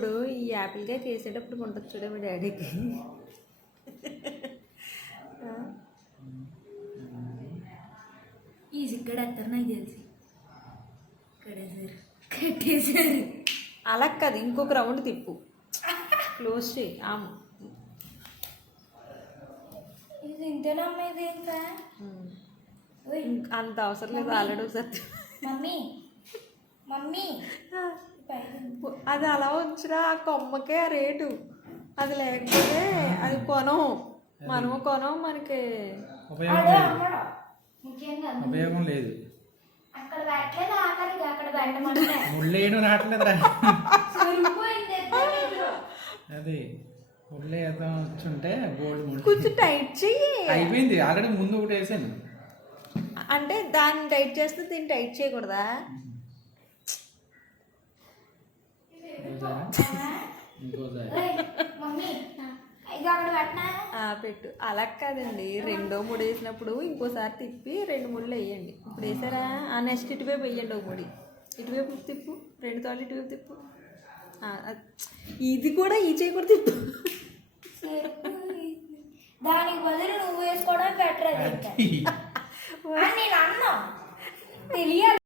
ఇప్పుడు ఈ యాపిల్గా వేసేటప్పుడు ఉంటుంది చూడే మీ డాడీకి. ఈజీ కడతారు నాకు తెలిసి. కడేసారు, కట్టేసారు. అలా కాదు, ఇంకొక రౌండ్ తిప్పు, క్లోజ్ చేయి. ఇది ఇంతేనమ్మా, ఇది ఇంకా అంత అవసరం లేదు, ఆల్రెడీ ఒకసారి. మమ్మీ మమ్మీ అది అలా వచ్చినా ఆ కొమ్మకే ఆ రేటు, అది లేకపోతే అది కొనం, మనము కొనం, మనకి ఉపయోగం లేదు. అక్కడ పెట్టలేదు, ఆఖరికి అక్కడ పెట్టమంటే ముళ్ళేను రావట్లేదురా. అది ముళ్ళేద్దాం వచ్చుంటే గోల్డ్ ముళ్ళు కొంచెం టైట్ చెయ్యి. అయిపోయింది ఆల్రెడీ, ముందు ఒకటి వేసాను. అంటే దాన్ని టైట్ చేస్తే దీన్ని టైట్ చేయకూడదా? మమ్మీ ఇది అక్కడ పెట్టినా పెట్టు. అలా కాదండి, రెండో ముడి వేసినప్పుడు ఇంకోసారి తిప్పి 2 ముళ్ళు వేయండి. ఇప్పుడు వేసారా, ఆ నెక్స్ట్ ఇటువైపు వేయండి ఒక ముడి, ఇటువైపు తిప్పు, 2 తాళ్ళు ఇటువైపు తిప్పు. ఇది కూడా ఈ చేయి కూడా తిప్పు. దానికి బదులు నువ్వు వేసుకోవడం బెటర్. అది నేను అన్నా తెలియాలి.